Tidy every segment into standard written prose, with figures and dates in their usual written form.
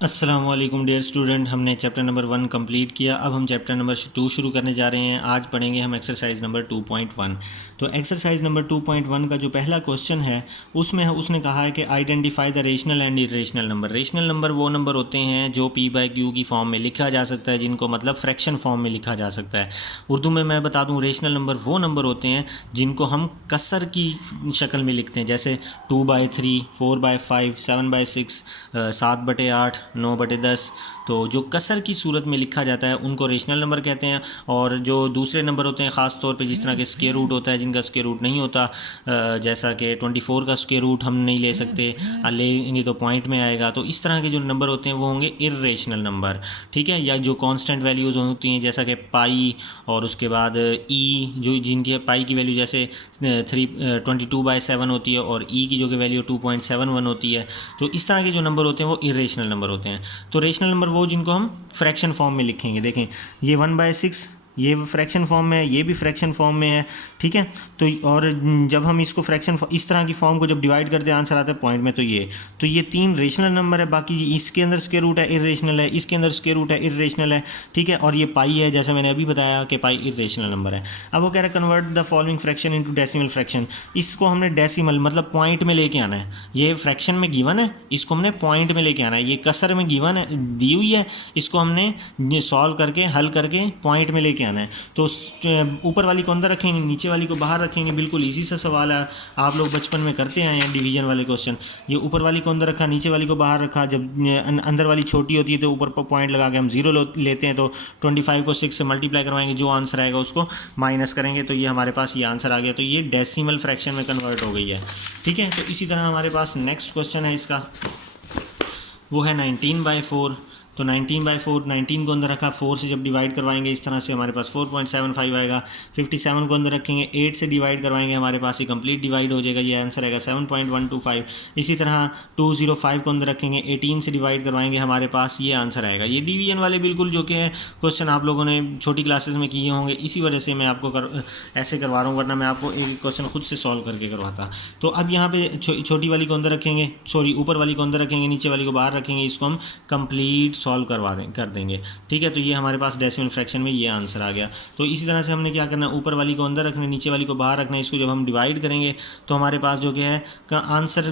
अस्सलामुअलैकुम dear student, हमने chapter number 1 complete किया। अब हम चैप्टर नंबर 2 शुरू करने जा रहे हैं। आज पढ़ेंगे हम एक्सरसाइज नंबर 2.1। तो एक्सरसाइज नंबर 2.1 का जो पहला क्वेश्चन है उसमें उसने कहा है कि identify the rational and irrational number. Rational number वो नंबर होते हैं जो p/q की फॉर्म में लिखा जा सकता है, जिनको मतलब फ्रैक्शन फॉर्म में लिखा जा सकता है। उर्दू में मैं बता दूँ, रेशनल नंबर वो नंबर होते हैं जिनको हम कसर की शक्ल में लिखते हैं, जैसे 2/3, 4/5, 7/6, 7/8, 9/10। तो जो कसर की सूरत में लिखा जाता है उनको रेशनल नंबर कहते हैं। और जो दूसरे नंबर होते हैं, ख़ास तौर पे जिस तरह के स्क्वायर रूट होता है, जिनका स्क्वायर रूट नहीं होता, जैसा कि 24 का स्क्वायर रूट हम नहीं ले सकते, लेंगे तो पॉइंट में आएगा। तो इस तरह के जो नंबर होते हैं वो होंगे इर्रेशनल नंबर, ठीक है। या जो कांस्टेंट वैल्यूज़ होती हैं, जैसा कि पाई और उसके बाद ई, जो जिनकी पाई की वैल्यू जैसे 22/7 होती है और ई की जो कि वैल्यू 2.71 होती है। तो इस तरह के जो नंबर होते हैं वो इरेशनल नंबर होते हैं। तो रेशनल नंबर वो जिनको हम फ्रैक्शन फॉर्म में लिखेंगे। देखें, ये 1/6 ये फ्रैक्शन फॉर्म में है, ये भी फ्रैक्शन फॉर्म में है, ठीक है। तो और जब हम इसको फ्रैक्शन इस तरह की फॉर्म को जब डिवाइड करते हैं आंसर आता है पॉइंट में। तो ये 3 रेशनल नंबर है। बाकी इसके अंदर स्क्वायर रूट है, इरेशनल है, इसके अंदर स्क्वायर रूट है, इरेशनल है, ठीक है। और ये पाई है, जैसे मैंने अभी बताया कि पाई इरेशनल नंबर है। अब वो कह रहा है convert the following fraction into decimal fraction. इसको हमने डेसिमल मतलब पॉइंट में लेके आना है। ये फ्रैक्शन में गिवन है, इसको हमने पॉइंट में लेके आना है। ये कसर में गिवन है, दी हुई है, इसको हमने सॉल्व करके हल करके पॉइंट में लेके आना है। तो ऊपर वाली को अंदर रखेंगे, नीचे वाली को बाहर रखेंगे। बिल्कुल इजी सा सवाल है, आप लोग बचपन में करते आए हैं डिवीजन वाले क्वेश्चन। ये ऊपर वाली को अंदर रखा, नीचे वाली को बाहर रखा। जब अंदर वाली छोटी होती है तो ऊपर पर पॉइंट लगा के हम 0 लेते हैं। तो 25 को 6 से मल्टीप्लाई करवाएंगे, जो आंसर आएगा उसको माइनस करेंगे। तो ये हमारे पास ये आंसर आ गया। तो ये डेसिमल फ्रैक्शन में कन्वर्ट हो गई है, ठीक है। तो इसी तरह हमारे पास नेक्स्ट क्वेश्चन है इसका, वो है 19/4। तो 19/4, 19 को अंदर रखा, 4 से जब डिवाइड करवाएंगे इस तरह से हमारे पास 4.75 आएगा। 57 को अंदर रखेंगे, 8 से डिवाइड करवाएंगे, हमारे पास ये कंप्लीट डिवाइड हो जाएगा, ये आंसर आएगा 7.125। इसी तरह 205 को अंदर रखेंगे, 18 से डिवाइड करवाएंगे, हमारे पास ये आंसर आएगा। ये डिवीजन वाले बिल्कुल जो कि क्वेश्चन आप लोगों ने छोटी क्लासेस में किए होंगे, इसी वजह से मैं आपको ऐसे करवा रहा हूँ, वरना मैं आपको एक क्वेश्चन खुद से सॉल्व करके करवाता। तो अब यहाँ पे छोटी वाली को अंदर रखेंगे, सॉरी ऊपर वाली को अंदर रखेंगे, नीचे वाली को बाहर रखेंगे, इसको हम कंप्लीट सॉल्व कर देंगे, ठीक है। तो ये हमारे पास डेसिमल फ्रैक्शन में ये आंसर आ गया। तो इसी तरह से हमने क्या करना है, ऊपर वाली को अंदर रखना है, नीचे वाली को बाहर रखना है। इसको जब हम डिवाइड करेंगे तो हमारे पास जो कि है का आंसर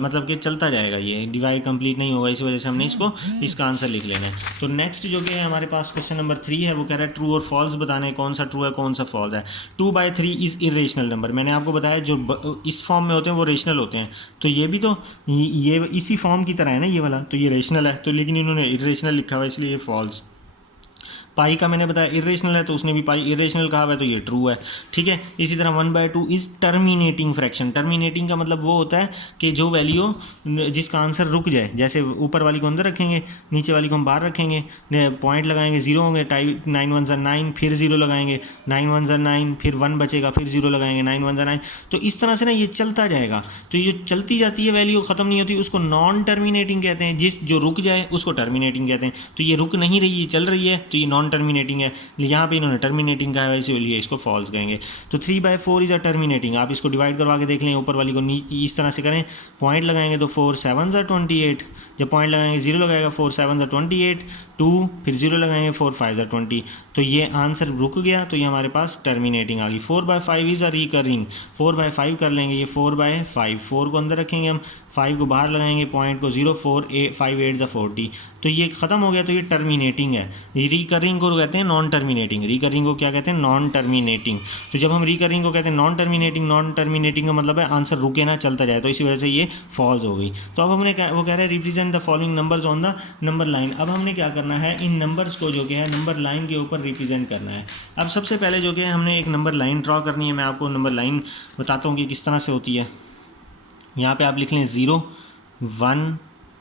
मतलब कि चलता जाएगा, ये डिवाइड कंप्लीट नहीं होगा, इस वजह से हमने इसका आंसर लिख लेना है। तो नेक्स्ट जो कि है हमारे पास क्वेश्चन नंबर 3 है, वो कह रहा है ट्रू और फॉल्स बताना है, कौन सा ट्रू है कौन सा फॉल्स है। 2/3 इज़ इरेशनल नंबर। मैंने आपको बताया जो इस फॉर्म में होते हैं वो रेशनल होते हैं। तो ये भी तो ये इसी फॉर्म की तरह है ना, ये वाला, तो ये रेशनल है। तो लेकिन इन्होंने इरेशनल लिखा हुआ है, इसलिए ये फॉल्स। पाई का मैंने बताया इरेशनल है, तो उसने भी पाई इरेशनल कहा हुआ है, तो ये ट्रू है, ठीक है। इसी तरह 1/2 इज़ टर्मिनेटिंग फ्रैक्शन। टर्मिनेटिंग का मतलब वो होता है कि जो वैल्यू जिसका आंसर रुक जाए, जैसे ऊपर वाली को अंदर रखेंगे, नीचे वाली को हम बाहर रखेंगे, पॉइंट लगाएंगे, 0 होंगे, 9 1 9, फिर 0 लगाएंगे, 9 1 9, फिर 1 बचेगा, फिर 0 लगाएंगे, 9 1 9। तो इस तरह से ना ये चलता जाएगा। तो ये जो चलती जाती है वैल्यू ख़त्म नहीं होती, उसको नॉन टर्मिनेटिंग कहते हैं। जो रुक जाए उसको टर्मिनेटिंग कहते हैं। तो ये रुक नहीं रही, ये चल रही है, तो ये नॉन टर्मिनेटिंग है। यहाँ पे इन्होंने टर्मिनेटिंग कहा है, इसलिए इसको फॉल्स कहेंगे। तो 3/4 इज़ अ टर्मिनेटिंग। आप इसको डिवाइड करवा के देख लें, ऊपर वाली को इस तरह से करें, पॉइंट लगाएंगे तो 4 7 28। जब पॉइंट लगाएंगे 0 लगाएगा, 4 7 28, 2 फिर 0 लगाएंगे, 4 5 20। तो ये आंसर रुक गया, तो ये हमारे पास टर्मिनेटिंग आ गई। 4/5 इज़ अ रिकरिंग। 4/5 कर लेंगे, ये 4/5, 4 को अंदर रखेंगे हम, 5 को बाहर लगाएंगे, पॉइंट को 0, 4 5 8 40। तो ये ख़त्म हो गया, तो ये टर्मिनेटिंग है। रिकरिंग को कहते हैं नॉन टर्मिनेटिंग। रिकरिंग को क्या कहते हैं, नॉन टर्मिनेटिंग। तो जब हम रिकरिंग को कहते हैं नॉन टर्मिनेटिंग, नॉन टर्मिनेटिंग का मतलब है आंसर रुके ना, चलता जाए, तो इसी वजह से ये फॉल्स हो गई। तो अब हमने वो कह रहा है represent the following numbers on the number line. अब हमने क्या करना है, इन नंबर्स को जो कि है नंबर लाइन के ऊपर रिप्रेजेंट करना है। अब सबसे पहले जो कि हमने एक नंबर लाइन ड्रॉ करनी है। मैं आपको नंबर लाइन बताता हूँ कि किस तरह से होती है। यहाँ पे आप लिख लें 0 1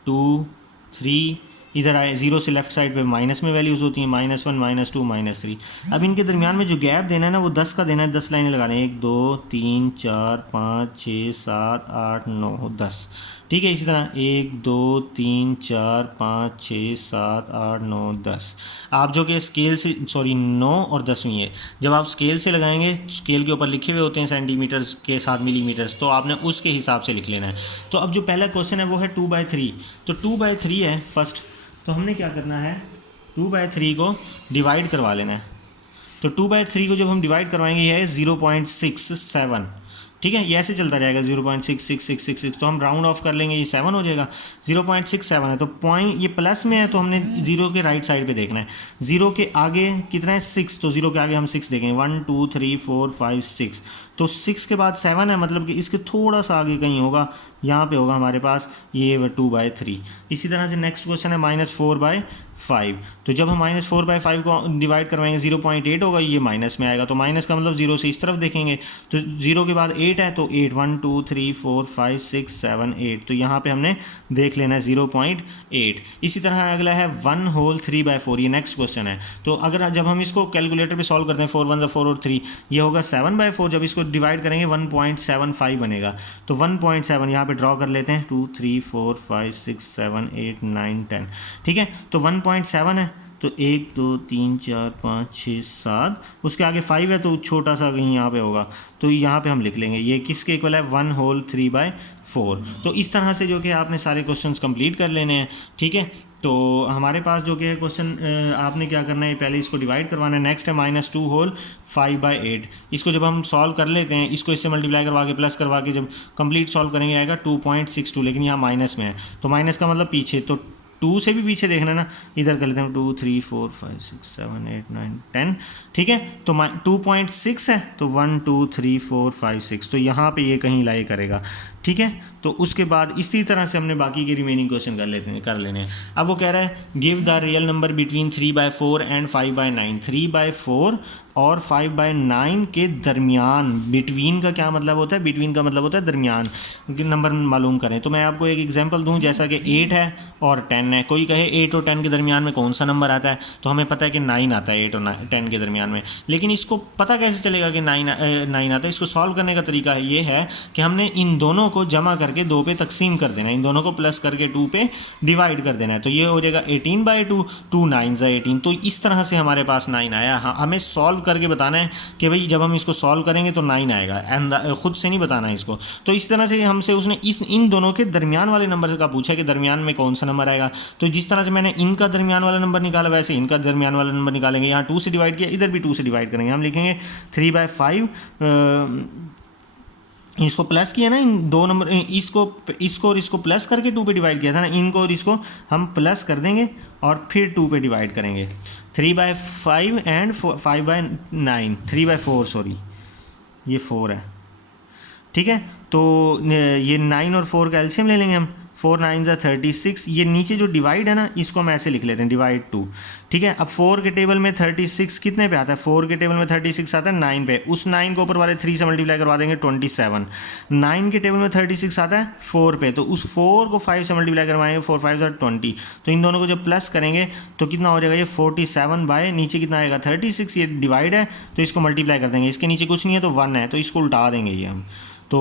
2 3, इधर आए 0 से लेफ्ट साइड पे माइनस में वैल्यूज़ होती हैं, -1 -2 -3। अब इनके दरमियान में जो गैप देना है ना, वो 10 का देना है। 10 लाइनें लगानी है, 1 2 3 4 5 6 7 8 9 10, ठीक है। इसी तरह 1 2 3 4 5 6 7 8 9 10। आप जो कि स्केल से 9 और 10वीं है, जब आप स्केल से लगाएंगे, स्केल के ऊपर लिखे हुए होते हैं सेंटीमीटर्स के साथ मिलीमीटर्स, तो आपने उसके हिसाब से लिख लेना है। तो अब जो पहला क्वेश्चन है वो है 2/3। तो 2/3 है फर्स्ट, तो हमने क्या करना है, 2/3 को डिवाइड करवा लेना है। तो 2/3 को जब हम डिवाइड करवाएंगे ये है 0.67, ठीक है, ये ऐसे चलता जाएगा 0.66666, तो हम राउंड ऑफ कर लेंगे, ये 7 हो जाएगा। 0.67 है तो पॉइंट ये प्लस में है तो हमने जीरो के राइट साइड पे देखना है। जीरो के आगे कितना है 6, तो जीरो के आगे हम 6 देखेंगे, 1 2 3 4 5 6, तो 6 के बाद 7 है, मतलब कि इसके थोड़ा सा आगे कहीं होगा, यहाँ पे होगा हमारे पास ये 2/3। इसी तरह से नेक्स्ट क्वेश्चन है -4/5, तो जब हम -4/5 को डिवाइड करवाएंगे 0.8 होगा, ये माइनस में आएगा, तो माइनस का मतलब जीरो से इस तरफ देखेंगे, तो जीरो के बाद 8 है तो 8 1 2 3 4 5 6 7 8, तो यहाँ पे हमने देख लेना है 0.8। इसी तरह अगला है 1/3/4, ये नेक्स्ट क्वेश्चन है। तो अगर जब हम इसको कैलकुलेटर पे सॉल्व करते हैं 4 1 4 और 3, ये होगा 7/4, जब इसको डिवाइड करेंगे 1.75 बनेगा, तो 1.7 यहाँ पे ड्रॉ कर लेते हैं, 2 3 4 5 6 7 8 9 10, ठीक है, तो 1.7 है, तो 1 2 3 4 5 6 7, उसके आगे 5 है तो छोटा सा कहीं यहाँ पे होगा, तो यहाँ पे हम लिख लेंगे ये किसके इक्वल है 1/3/4। तो इस तरह से जो कि आपने सारे क्वेश्चंस कंप्लीट कर लेने हैं, ठीक है। तो हमारे पास जो कि है क्वेश्चन आपने क्या करना है, पहले इसको डिवाइड करवाना है। नेक्स्ट है -2/5/8, इसको जब हम सॉल्व कर लेते हैं, इसको इससे मल्टीप्लाई करवा के प्लस करवा के जब कंप्लीट सॉल्व करेंगे आएगा 2.62, लेकिन यहाँ माइनस में है, तो माइनस का मतलब पीछे, तो 2 से भी पीछे देखना है ना, इधर कर लेते हैं 2 3 4 5 6 7 8 9 10, ठीक है, तो 2.6 है, तो 1 2 3 4 5 6, तो यहाँ पे ये कहीं लाई करेगा, ठीक है। तो उसके बाद इसी तरह से हमने बाकी के रिमेनिंग क्वेश्चन कर लेने हैं। अब वो कह रहा है give the real number between 3/4 and 5/9, 3/4 और 5/9 के दरमियान। बिटवीन का क्या मतलब होता है, बिटवीन का मतलब होता है दरमियान नंबर मालूम करें। तो मैं आपको एक एग्जांपल दूं, जैसा कि 8 है और 10 है, कोई कहे 8 और 10 के दरमियान में कौन सा नंबर आता है, तो हमें पता है कि 9 आता है 8 और 10 के दरमियान में, लेकिन इसको पता कैसे चलेगा कि 9 आता है। इसको सॉल्व करने का तरीका ये है कि हमने इन दोनों को जमा करके 2 पे तकसीम कर देना है, इन दोनों को प्लस करके 2 पे डिवाइड कर देना है, तो ये हो जाएगा 18/2, 2 9 18, तो इस तरह से हमारे पास 9 आया। हाँ, हमें सॉल्व करके बताना है कि भाई जब हम इसको सॉल्व करेंगे तो 9 आएगा, खुद से नहीं बताना है इसको। तो इस तरह से हमसे उसने इन दोनों के दरमियान वाले नंबर का पूछा कि दरमियान में कौन सा नंबर आएगा। तो जिस तरह से मैंने इनका दरमियान वाला नंबर निकाला, वैसे इनका दरमियान वाला नंबर निकालेंगे। यहाँ 2 से डिवाइड किया, इधर भी 2 से डिवाइड करेंगे, हम लिखेंगे 3/5, इसको प्लस किया ना, इन दो नंबर, इसको और इसको प्लस करके 2 पे डिवाइड किया था ना, इनको और इसको हम प्लस कर देंगे और फिर 2 पे डिवाइड करेंगे। 3/5 एंड 5/9, 3/4 सॉरी, ये 4 है, ठीक है। तो ये 9 और 4 का एलसीएम ले लेंगे हम, 4 9 36, ये नीचे जो डिवाइड है ना, इसको हम ऐसे लिख लेते हैं डिवाइड 2, ठीक है। अब 4 के टेबल में 36 कितने पे आता है, 4 के टेबल में 36 आता है 9 पे, उस 9 को ऊपर वाले 3 से मल्टीप्लाई करवा देंगे 27। 9 के टेबल में 36 आता है 4 पे, तो उस 4 को 5 से मल्टीप्लाई करवाएंगे, 4 5 20, तो इन दोनों को जब प्लस करेंगे तो कितना हो जाएगा, ये 47 बाय नीचे कितना आएगा 36, ये डिवाइड है तो इसको मल्टीप्लाई कर देंगे, इसके नीचे कुछ नहीं है तो 1 है, तो इसको उल्टा देंगे ये हम, तो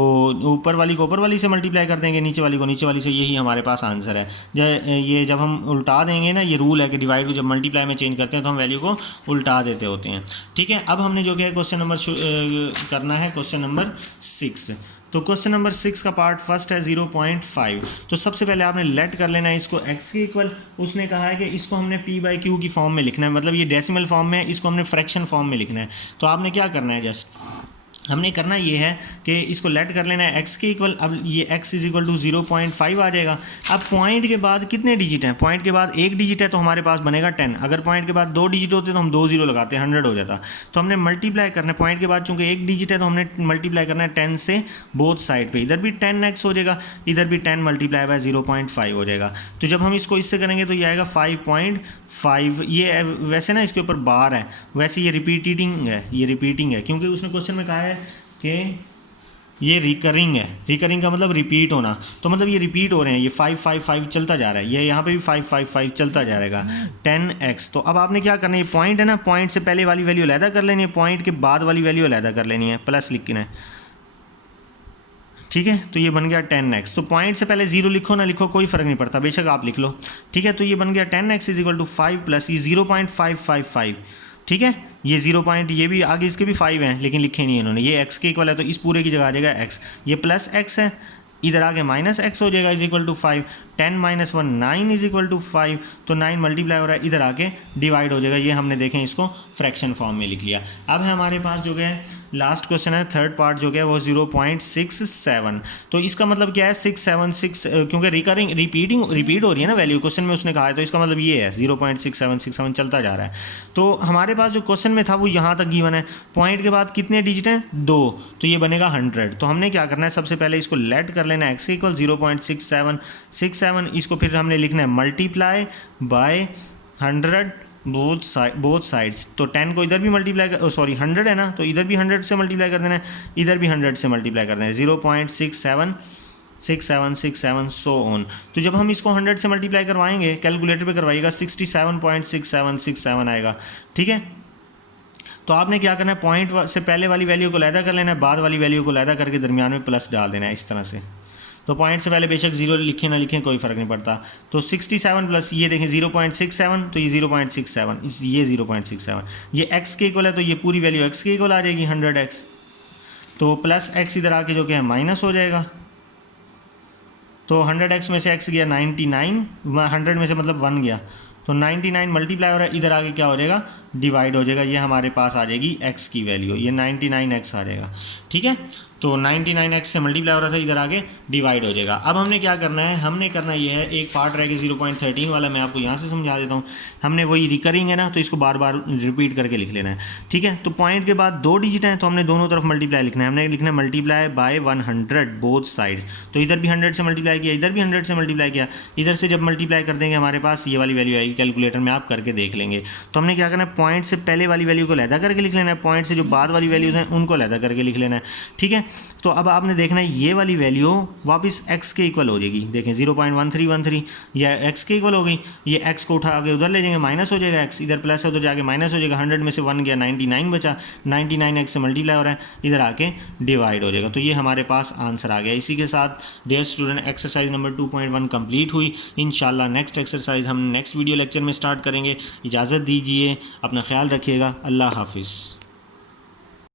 ऊपर वाली को ऊपर वाली से मल्टीप्लाई कर देंगे, नीचे वाली को नीचे वाली से, यही हमारे पास आंसर है। ये जब हम उल्टा देंगे ना, ये रूल है कि डिवाइड को जब मल्टीप्लाई में चेंज करते हैं तो हम वैल्यू को उल्टा देते होते हैं, ठीक है। अब हमने जो कि क्वेश्चन नंबर करना है क्वेश्चन नंबर 6। तो क्वेश्चन नंबर 6 का पार्ट फर्स्ट है 0.5। तो सबसे पहले आपने लेट कर लेना है इसको x के इक्वल। उसने कहा है कि इसको हमने p/q की फॉर्म में लिखना है, मतलब ये डेसिमल फॉर्म में, इसको हमने फ्रैक्शन फॉर्म में लिखना है। तो आपने क्या करना है, जस्ट हमने करना ये है कि इसको लेट कर लेना है x के इक्वल। अब ये x = 0.5 आ जाएगा। अब पॉइंट के बाद कितने डिजिट हैं, पॉइंट के बाद एक डिजिट है तो हमारे पास बनेगा 10। अगर पॉइंट के बाद 2 डिजिट होते तो हम 2 0 लगाते हैं, 100 हो जाता। तो हमने मल्टीप्लाई करना है, पॉइंट के बाद चूँकि एक डिजिट है तो हमने मल्टीप्लाई करना है 10 से बोथ साइड पे। इधर भी 10x हो जाएगा, इधर भी 10 मल्टीप्लाई बाय 0.5 हो जाएगा। तो जब हम इसको इससे करेंगे तो ये आएगा 5.5। ये वैसे ना इसके ऊपर बार है, वैसे ये रिपीटिंग है, क्योंकि उसने क्वेश्चन में कहा है कि ये रिकरिंग है। रिकरिंग का मतलब रिपीट होना, तो मतलब ये रिपीट हो रहे हैं, ये 555 चलता जा रहा है, ये यहाँ पे भी 555 चलता जा रहेगा 10x। तो अब आपने क्या करना है, ये पॉइंट है ना, पॉइंट से पहले वाली वैल्यू अलहदा कर लेनी है, पॉइंट के बाद वाली वैल्यू अलहदा कर लेनी है, प्लस लिखना है, ठीक है। तो ये बन गया 10x। तो पॉइंट से पहले 0 लिखो ना लिखो कोई फ़र्क नहीं पड़ता, बेशक आप लिख लो, ठीक है। तो ये बन गया 10x = 5 प्लस ये 0.555, ठीक है। ये 0 पॉइंट, ये भी आगे इसके भी 5 हैं लेकिन लिखे नहीं है इन्होंने, ये x के इक्वल है तो इस पूरे की जगह आ जाएगा x, ये प्लस x है, इधर आगे माइनस x हो जाएगा = 5 10 - 1 9 इज इक्वल टू 5, तो 9 मल्टीप्लाई हो रहा है, इधर आके डिवाइड हो जाएगा। ये हमने देखें इसको फ्रैक्शन फॉर्म में लिख लिया। अब है हमारे पास जो है लास्ट क्वेश्चन है, थर्ड पार्ट जो है वो 0.67। तो इसका मतलब क्या है 676, क्योंकि रिपीट हो रही है ना वैल्यू, क्वेश्चन में उसने कहा है, तो इसका मतलब ये है 0.6767 चलता जा रहा है। तो हमारे पास जो क्वेश्चन में था वो यहाँ तक गिवन है। पॉइंट के बाद कितने डिजिट हैं, 2, तो ये बनेगा 100। तो हमने क्या करना है, सबसे पहले इसको लेट कर लेना है x के इक्वल 0.6767, इसको फिर हमने लिखना है मल्टीप्लाई बाय 100 बोथ साइड्स। तो 10 को इधर भी मल्टीप्लाई 100 है ना, तो इधर भी 100 से मल्टीप्लाई कर देना है, इधर भी 100 से मल्टीप्लाई कर देना है, 0.6767 सो ऑन। तो जब हम इसको 100 से मल्टीप्लाई करवाएंगे, कैलकुलेटर पे करवाइएगा, 67.6767 आएगा। ठीक है, तो आपने क्या करना है, पॉइंट से पहले वाली वैल्यू को लैदा कर लेना है, बाद वाली वैल्यू को लैदा करके दरमियान में प्लस डाल देना है इस तरह से। तो पॉइंट से पहले बेशक 0 लिखें ना लिखें कोई फ़र्क नहीं पड़ता। तो 67 प्लस ये देखें 0.67, तो ये 0.67, ये 0.67, ये x के इक्वल है, तो ये पूरी वैल्यू x के इक्वल आ जाएगी 100x। तो प्लस x इधर आके जो कि है माइनस हो जाएगा। तो 100x में से x गया 99, 100 में से मतलब 1 गया, तो 99 मल्टीप्लाई हो रहा है, इधर आगे क्या हो जाएगा, डिवाइड हो जाएगा। ये हमारे पास आ जाएगी x की वैल्यू, ये 99x आ जाएगा। ठीक है, तो 99x से मल्टीप्लाई हो रहा था, इधर आगे डिवाइड हो जाएगा। अब हमने क्या करना है, हमने करना ये है, एक पार्ट रह गया 0.13 वाला, मैं आपको यहाँ से समझा देता हूँ। हमने वही रिकरिंग है ना, तो इसको बार बार रिपीट करके लिख लेना है। ठीक है, तो पॉइंट के बाद 2 डिजिट हैं, तो हमने दोनों तरफ मल्टीप्लाई लिखना है। हमने लिखना है मल्टीप्लाई बाय 100 बोथ साइड्स। तो इधर भी 100 से मल्टीप्लाई किया, इधर भी 100 से मल्टीप्लाई किया, इधर से जब मल्टीप्लाई कर देंगे हमारे पास ये वाली वैल्यू आएगी। कैलकुलेटर में आप करके देख लेंगे। तो हमने क्या करना है, पॉइंट से पहले वाली वैल्यू को लैदा करके लिख लेना है, पॉइंट से जो बाद वाली वैल्यूज़ हैं उनको लैदा करके लिख लेना है। ठीक है, तो अब आपने देखना है ये वाली वैल्यू वापस x के इक्वल हो जाएगी। देखें 0.1313 यह x के इक्वल हो गई। ये x को उठा के उधर ले जाएंगे, माइनस हो जाएगा x, इधर प्लस है उधर जाके माइनस हो जाएगा। 100 में से 1 गया, 99 बचा, 99x से मल्टीप्लाई हो रहा है, इधर आके डिवाइड हो जाएगा। तो ये हमारे पास आंसर आ गया। इसी के साथ dear student exercise number 2.1 complete हुई। इंशाल्लाह नेक्स्ट एक्सरसाइज हम नेक्स्ट वीडियो लेक्चर में स्टार्ट करेंगे। इजाज़त दीजिए, अपना ख्याल रखिएगा, अल्लाह हाफिज़।